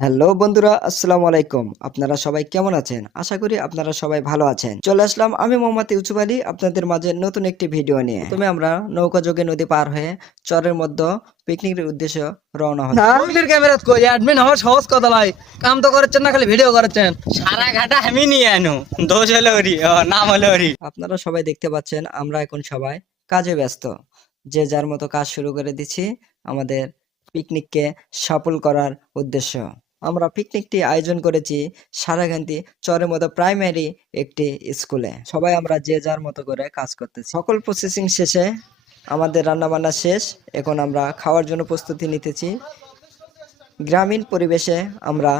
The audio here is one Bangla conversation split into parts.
হ্যালো বন্ধুরা, আসসালামু আলাইকুম। আপনারা সবাই কেমন আছেন? আশা করি আপনারা সবাই ভালো আছেন। চলে আসলাম আমি মোহাম্মদ ইউসুফ আলী আপনাদের মাঝে নতুন একটি ভিডিও নিয়ে। প্রথমে আমরা নৌকা যোগে নদী পার হয়ে চরের মধ্যে পিকনিকের উদ্দেশ্যে রওনা হই। মোবাইলের ক্যামেরা কই অ্যাডমিন হওয়ার সহজ কথা লাই। কাম তো করেছেন না, খালি ভিডিও করেছেন। সারা ঘাটা আমি নিয়ে আনো, দোষ হলো ওরি, নাম হলো ওরি। আপনারা সবাই দেখতে পাচ্ছেন আমরা এখন সবাই কাজে ব্যস্ত। যে যার মতো কাজ শুরু করে দিচ্ছি আমাদের পিকনিককে সফল করার উদ্দেশ্য। আমরা পিকনিকটি আয়োজন করেছি সারাগান্ধী চরের মতো প্রাইমারি একটি স্কুলে। সবাই আমরা যে যার মতো করে কাজ করতেছি। সকল প্রসেসিং শেষে আমাদের রান্নাবান্না শেষ। এখন আমরা খাওয়ার জন্য প্রস্তুতি নিতেছি। গ্রামীণ পরিবেশে আমরা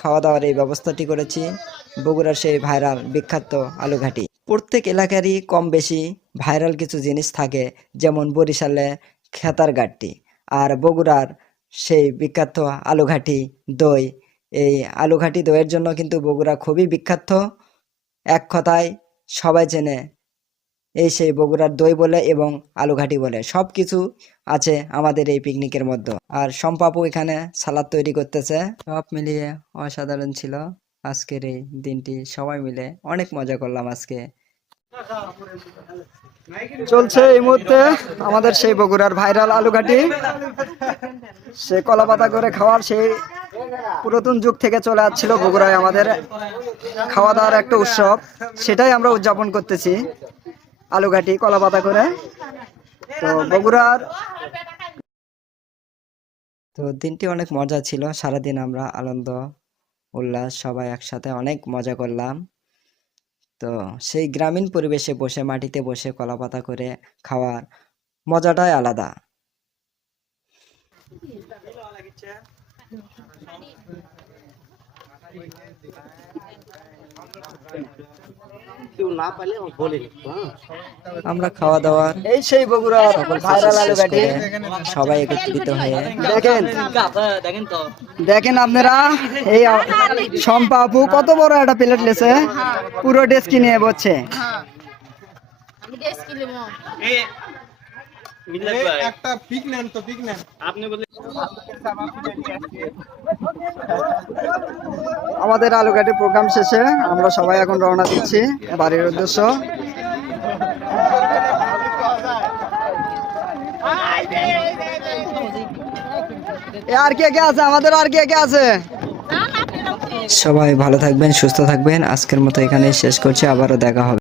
খাওয়া দাওয়ার এই ব্যবস্থাটি করেছি বগুড়ার সেই ভাইরাল বিখ্যাত আলুঘাটি। প্রত্যেক এলাকারই কম বেশি ভাইরাল কিছু জিনিস থাকে, যেমন বরিশালে খেতার ঘাটটি আর বগুড়ার সেই বিখ্যাত আলুঘাটি দই। এই আলুঘাটি দইয়ের জন্য কিন্তু বগুড়া খুবই বিখ্যাত। এক কথায় সবাই চেনে এই সেই বগুড়ার দই বলে এবং আলুঘাটি বলে। সব কিছু আছে আমাদের এই পিকনিকের মধ্যে। আর সম্পাপু এখানে সালাদ তৈরি করতেছে। সব মিলিয়ে অসাধারণ ছিল আজকের এই দিনটি। সবাই মিলে অনেক মজা করলাম আজকে। চলছে এই মুহূর্তে আমাদের সেই বগুড়ার ভাইরাল আলুঘাটি। সে কলা পাতা করে খাওয়ার সেই পুরাতন যুগ থেকে চলে আসছিল বগুড়ায় আমাদের খাওয়া দাওয়ার একটা উৎসব, সেটাই আমরা উদযাপন করতেছি আলুঘাটি কলা পাতা করে। তো বগুড়ার তো দিনটি অনেক মজা ছিল। সারাদিন আমরা আনন্দ উল্লাস সবাই একসাথে অনেক মজা করলাম। তো সেই গ্রামীণ পরিবেশে বসে মাটিতে বসে কলা পাতা করে খাওয়ার মজাটাই আলাদা। আমরা খাওয়া দাওয়া এই সেই বগুড়ার ভাইরাল আলুঘাটি সবাই একত্রিত হয়ে দেখেন আপনারা এই শম্পা আপু কত বড় একটা প্লেট লেছে, পুরো ডেস্কি নিয়ে বসছে। আমাদের আলুঘাটি প্রোগ্রাম শেষে আমরা সবাই এখন রওনা দিচ্ছি বাড়ির উদ্দেশ্য। আর কে কে আছে আমাদের, আর কে কে আছে? সবাই ভালো থাকবেন, সুস্থ থাকবেন। আজকের মতো এখানেই শেষ করছি, আবারও দেখা হবে।